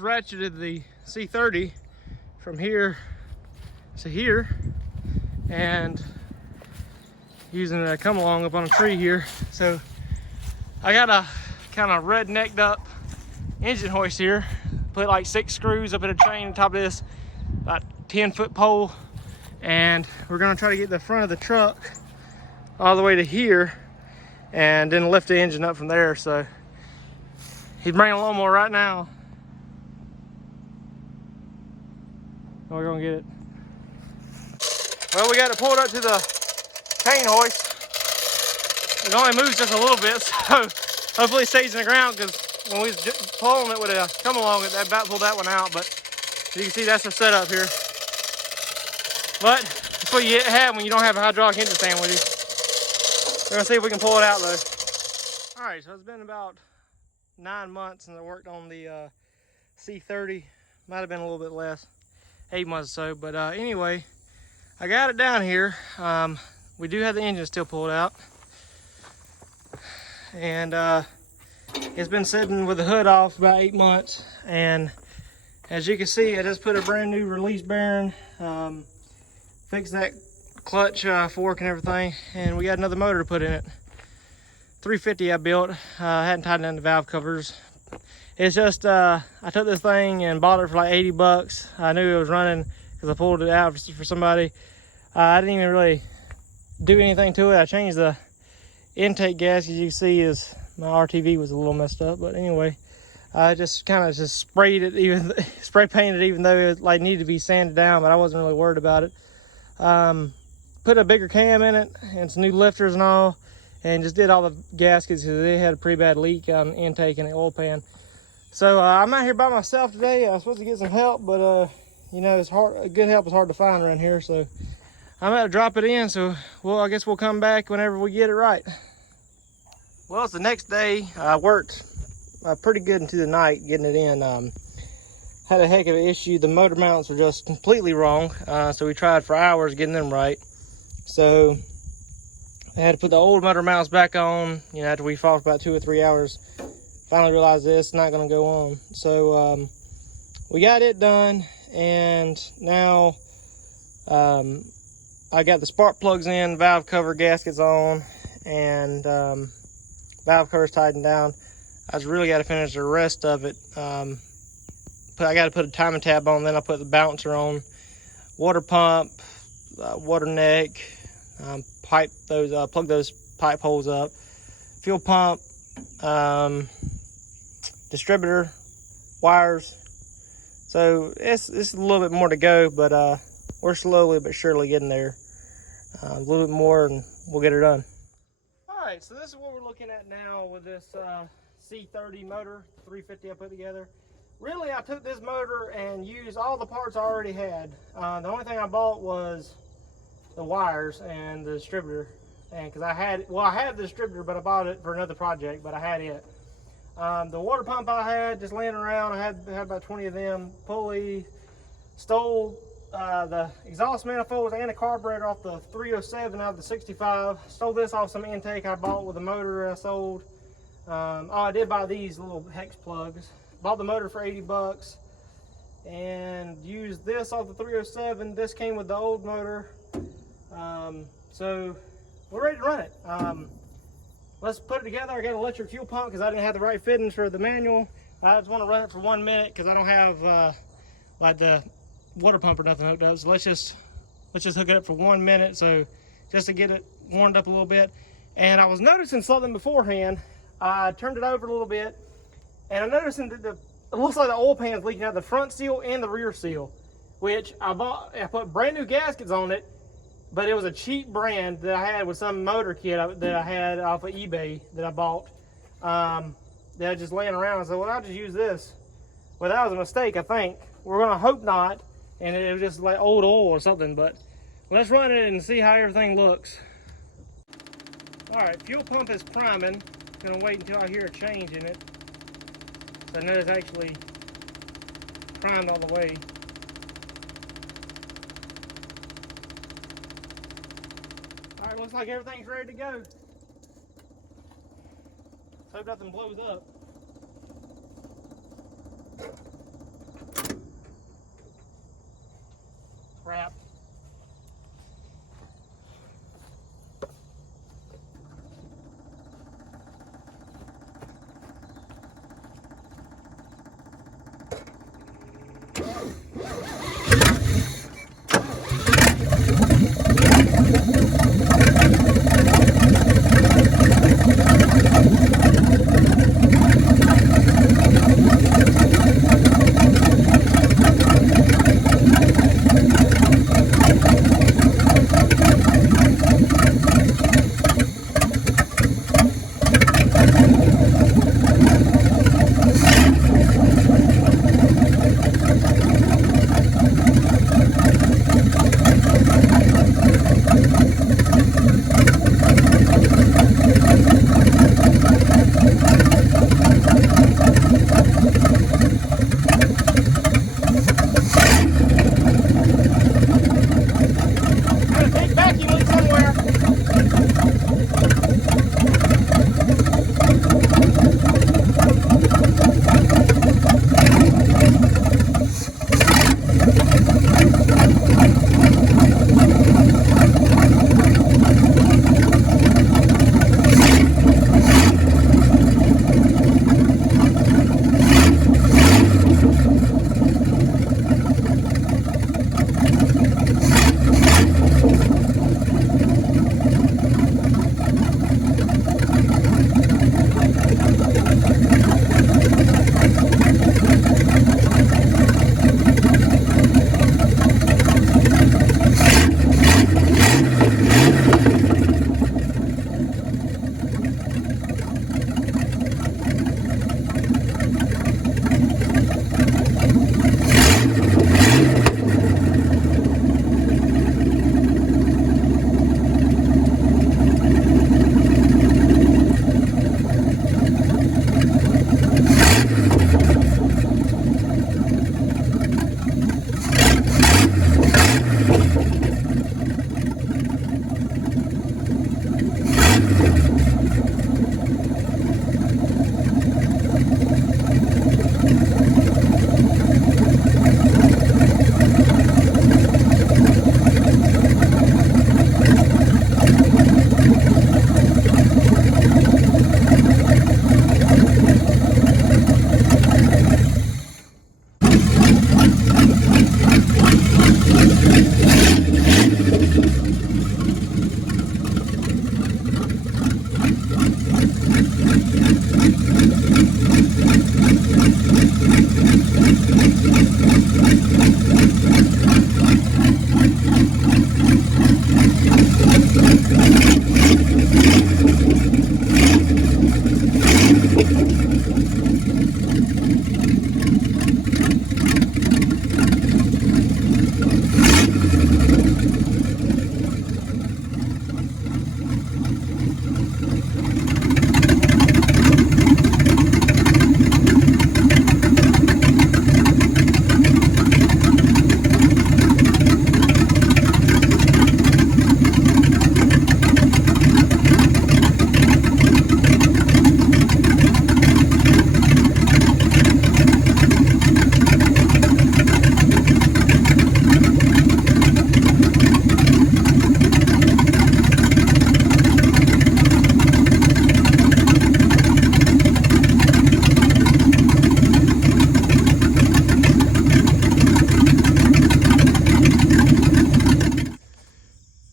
just ratcheted the C30 from here to here, and using a come along up on a tree here. So I got a kind of rednecked up engine hoist here. Put like 6 screws up in a train on top of this about 10-foot pole, and we're gonna try to get the front of the truck all the way to here and then lift the engine up from there. So he's bringing a lawnmower right now. We're gonna get it. Well, we got it pulled up to the chain hoist. It only moves just a little bit, so hopefully it stays in the ground, because when we was pulling it with a come along, it about pulled that one out. But you can see that's the setup here. But that's what you have when you don't have a hydraulic engine stand with you. We're gonna see if we can pull it out though. All right, so it's been about 9 months since I worked on the C30. Might have been a little bit less, 8 months or so. But anyway, I got it down here. We do have the engine still pulled out, and it's been sitting with the hood off about 8 months. And as you can see, I just put a brand new release bearing, fixed that clutch fork and everything, and we got another motor to put in it. 350 I built. I hadn't tightened down the valve covers. It's just I took this thing and bought it for like 80 bucks. I knew it was running because I pulled it out for somebody. I didn't even really do anything to it. I changed the intake gasket. You can see is my RTV was a little messed up, but anyway, I just kind of just sprayed it, even spray painted, even though it like needed to be sanded down, but I wasn't really worried about it. Put a bigger cam in it and some new lifters and all, and just did all the gaskets because they had a pretty bad leak on intake and the oil pan. So I'm out here by myself today. I was supposed to get some help, but you know, it's hard. Good help is hard to find around here, so I'm about to drop it in. So I guess we'll come back whenever we get it right. Well, it's the next day. I worked pretty good into the night getting it in. Had a heck of an issue. The motor mounts were just completely wrong. So we tried for hours getting them right. So I had to put the old motor mounts back on, you know, after we fought for about 2 or 3 hours. Finally realized this is not going to go on. So we got it done, and now I got the spark plugs in, valve cover gaskets on, and valve covers tightened down. I just really got to finish the rest of it. I got to put a timing tab on, then I'll put the bouncer on, water pump, water neck, pipe those, plug those pipe holes up, fuel pump, distributor, wires. So it's a little bit more to go, but we're slowly but surely getting there. A little bit more and we'll get it done. All right, so this is what we're looking at now with this C30 motor, 350 I put together. Really, I took this motor and used all the parts I already had. The only thing I bought was the wires and the distributor, and because I had the distributor, but I bought it for another project, but I had it. The water pump I had just laying around, I had about 20 of them. Pulley, stole the exhaust manifolds and the carburetor off the 307 out of the 65. Stole this off some intake I bought with the motor I sold. I did buy these little hex plugs. Bought the motor for 80 bucks and used this off the 307. This came with the old motor. So we're ready to run it. Let's put it together. I got an electric fuel pump because I didn't have the right fittings for the manual. I just want to run it for 1 minute because I don't have like the water pump or nothing hooked up. So let's just hook it up for 1 minute, so just to get it warmed up a little bit. And I was noticing something beforehand. I turned it over a little bit, and I'm noticing that it looks like the oil pan is leaking out the front seal and the rear seal, which I put brand new gaskets on it, but it was a cheap brand that I had with some motor kit that I had off of eBay that I bought. That was just laying around. So well, I'll just use this. Well, that was a mistake, I think. We're gonna hope not, and it was just like old oil or something, but let's run it and see how everything looks. All right, fuel pump is priming. Gonna wait until I hear a change in it. So I know it's actually primed all the way. All right, looks like everything's ready to go. Let's hope nothing blows up. crap.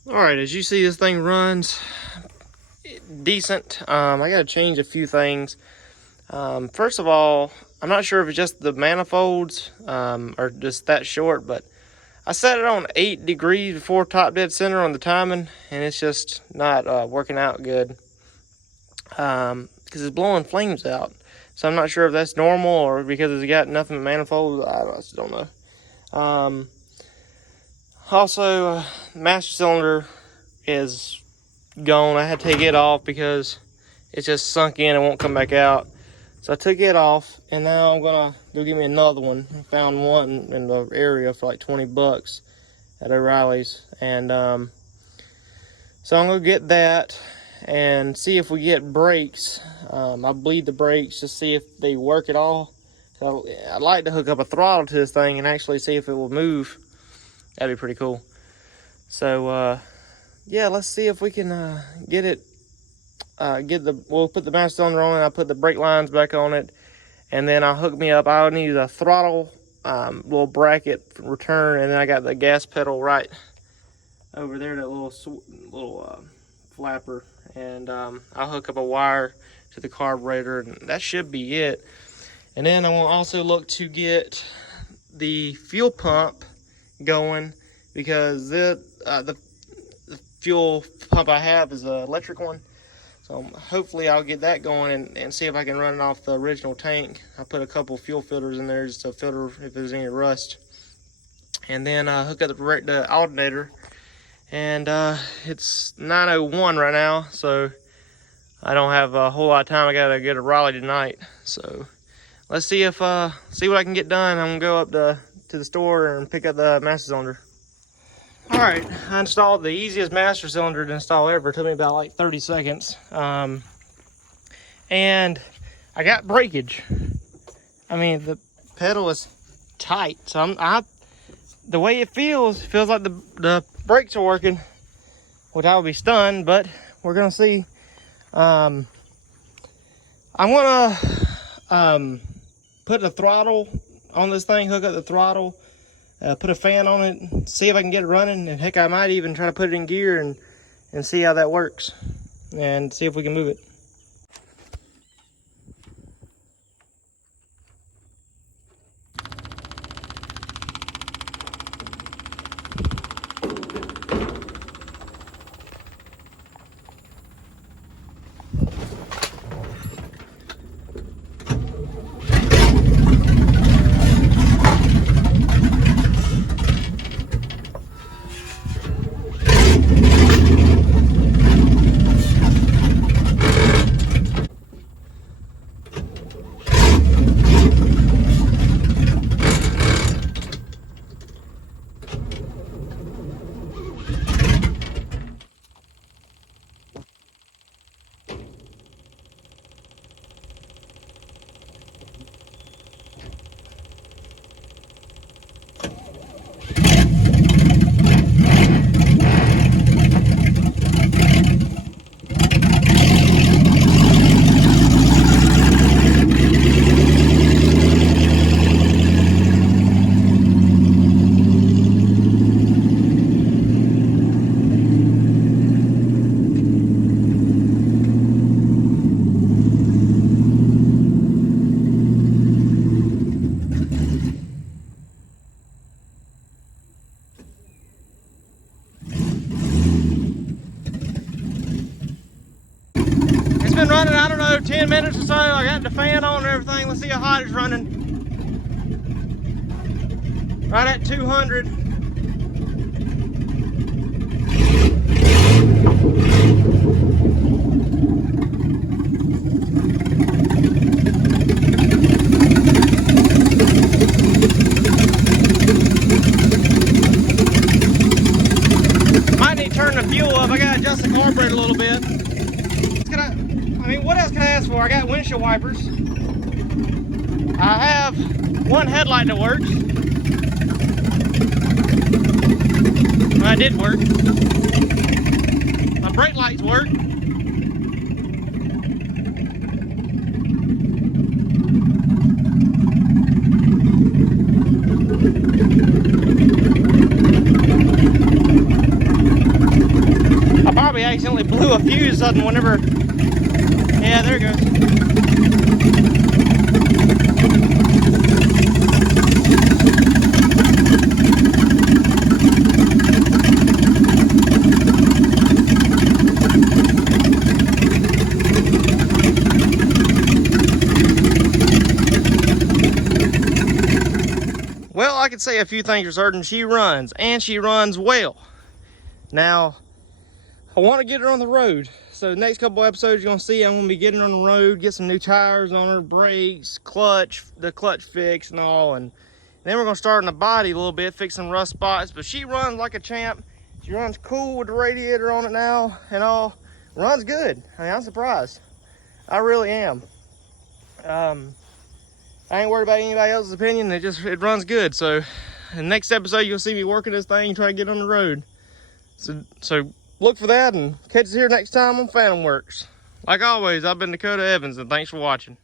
Alright, as you see, this thing runs decent. I gotta change a few things. First of all, I'm not sure if it's just the manifolds are just that short, but I set it on 8 degrees before top dead center on the timing, and it's just not working out good because it's blowing flames out. So I'm not sure if that's normal or because it's got nothing but manifolds. I just don't know. Also, master cylinder is gone. I had to take it off because it's just sunk in and won't come back out. So I took it off, and now I'm gonna go get me another one. I found one in the area for like 20 bucks at O'Reilly's, and so I'm gonna get that and see if we get brakes. I bleed the brakes to see if they work at all. So I'd like to hook up a throttle to this thing and actually see if it will move. That'd be pretty cool. So yeah, let's see if we can get it. We'll put the master cylinder on it. I'll put the brake lines back on it, and then I'll hook me up. I'll need a throttle, little bracket return, and then I got the gas pedal right over there, that little flapper, and I'll hook up a wire to the carburetor, and that should be it. And then I will also look to get the fuel pump going, because the fuel pump I have is an electric one. So hopefully I'll get that going and see if I can run it off the original tank. I put a couple fuel filters in there just to filter if there's any rust. And then hook up the alternator. And it's 9:01 right now, so I don't have a whole lot of time. I gotta go to Raleigh tonight. So let's see what I can get done. I'm gonna go up to the store and pick up the master cylinder. All right, I installed the easiest master cylinder to install ever. It took me about like 30 seconds. And I got breakage. I mean, the pedal is tight, so the way it feels like the brakes are working, which I would be stunned, but we're gonna see. I'm gonna put the throttle on this thing, hook up the throttle, put a fan on it, see if I can get it running, and heck, I might even try to put it in gear and see how that works, and see if we can move it. Been running, I don't know, 10 minutes or so. I got the fan on and everything. Let's see how hot it's running. Right at 200. Might need to turn the fuel up. I gotta adjust the carburetor a little bit. I mean, what else can I ask for? I got windshield wipers. I have one headlight that works. Well, it did work. My brake lights work. I probably accidentally blew a fuse sudden whenever. Yeah, there it goes. Well, I could say a few things for certain. She runs, and she runs well. Now, I want to get her on the road. So the next couple episodes you're gonna see, I'm gonna be getting on the road, get some new tires on her, brakes, clutch, the clutch fix and all, and then we're gonna start in the body a little bit, fix some rust spots. But she runs like a champ. She runs cool with the radiator on it now and all. Runs good. I mean, I'm surprised. I really am. I ain't worried about anybody else's opinion. It runs good. So In the next episode, you'll see me working this thing, trying to get on the road. So look for that and catch us here next time on Phantom Works. Like always, I've been Dakota Evans, and thanks for watching.